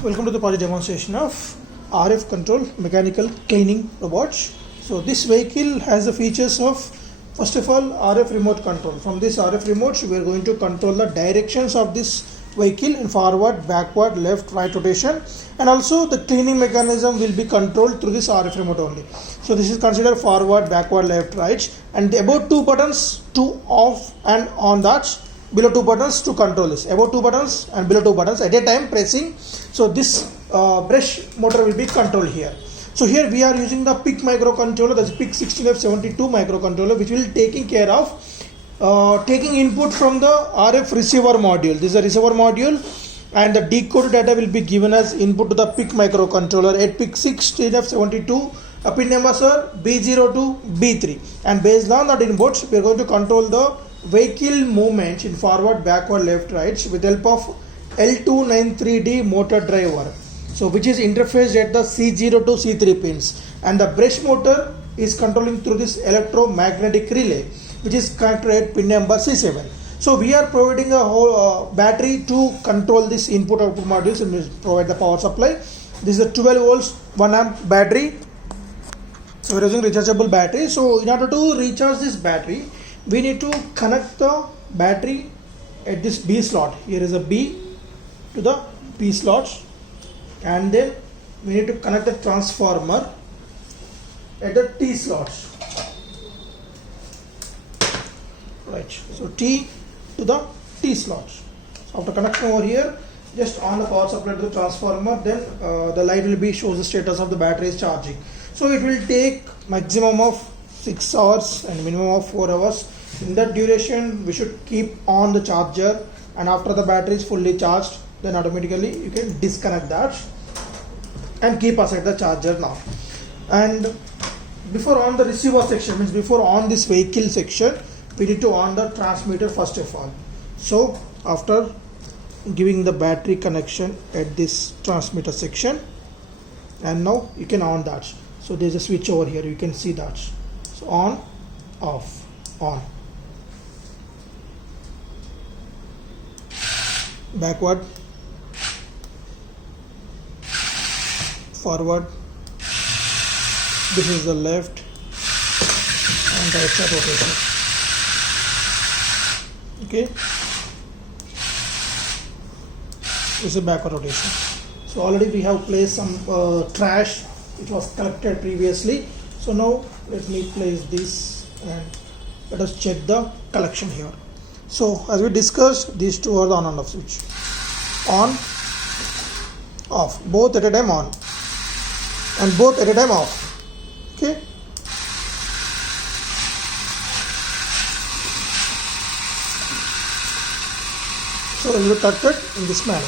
Welcome to the project demonstration of RF control mechanical cleaning robots. So this vehicle has the features of, first of all, RF remote control. From this RF remote we are going to control the directions of this vehicle in forward, backward, left, right rotation, and also the cleaning mechanism will be controlled through this RF remote only. So this is considered forward, backward, left, right, and about two buttons to off and on that. Below two buttons to control this, above two buttons and below two buttons at a time pressing. So this brush motor will be controlled here. So here we are using the PIC microcontroller, that's PIC 16F72 microcontroller, which will taking care of taking input from the RF receiver module. This is a receiver module, and the decoded data will be given as input to the PIC microcontroller at PIC 16F72. Pin numbers are B0 to B3, and based on that inputs we are going to control the vehicle movements in forward, backward, left, right with help of L293D motor driver, so which is interfaced at the C0 to C3 pins, and the brush motor is controlling through this electromagnetic relay, which is connected at pin number C7. So we are providing a whole battery to control this input output modules and we provide the power supply. This is a 12 volts 1 amp battery. So we are using rechargeable battery. So in order to recharge this battery, we need to connect the battery at this B slot. Here is a B to the B slot, and then we need to connect the transformer at the T slot. Right, so T to the T slot. So after connection over here, just on the power supply to the transformer, then the light will be shows the status of the battery is charging. So it will take maximum of 6 hours and minimum of 4 hours. In that duration we should keep on the charger, and after the battery is fully charged, then automatically you can disconnect that and keep aside the charger now. And before on the receiver section, means before on this vehicle section, we need to on the transmitter first of all. So after giving the battery connection at this transmitter section, and now you can on that. So there's a switch over here, you can see that. So on, off, on, backward, forward, this is the left and right side rotation. Okay, this is backward rotation. So already we have placed some trash which was collected previously. So now let me place this and let us check the collection here. So as we discussed, these two are the on and off switch. On, off, both at a time on, and both at a time off. Okay. So we will cut it in this manner.